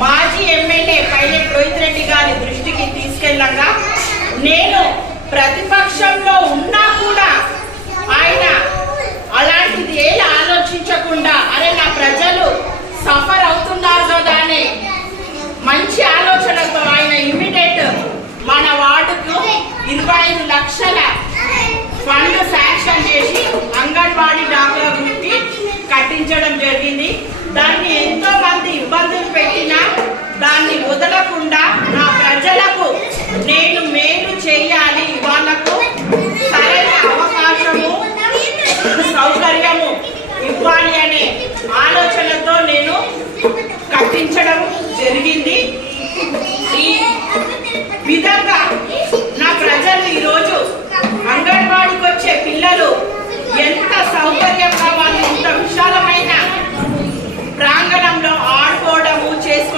మాజీ MLA pilot Rohit Reddy గారి దృష్టికి తీసుకెళ్ళగా నేను ప్రతిపక్షంలో ఉన్నా కూడా ఆయన అలాంటిది ఏది ఆలోచించకుండా అరే నా ప్రజలు సఫర్ అవుతున్నారు కదా అనే మంచి ఆలోచనతో ఆయన ఇమ్మీడియట్ మన వార్డుకు 25 లక్షల ఫండ్ శాంక్షన్ చేసి అంగన్వాడీ డాక్టర్ గురించి కట్టించడం జరిగింది. దాన్ని ఎంతో మంది ఇబ్బందులు పెట్టినా దాన్ని వదలకుండా నా ప్రజలకు నేను మేలు చేయాలి, వాళ్లకు సరైన అవకాశము సౌకర్యము ఇవ్వాలి అనే ఆలోచనతో నేను కట్టించడం జరిగింది. ఈ విధంగా నా ప్రజలు ఈరోజు అంగన్వాడీకి వచ్చే పిల్లలు ఎంత సౌకర్యంగా వాళ్ళు ఇంత విశాలమైన ప్రాంగణంలో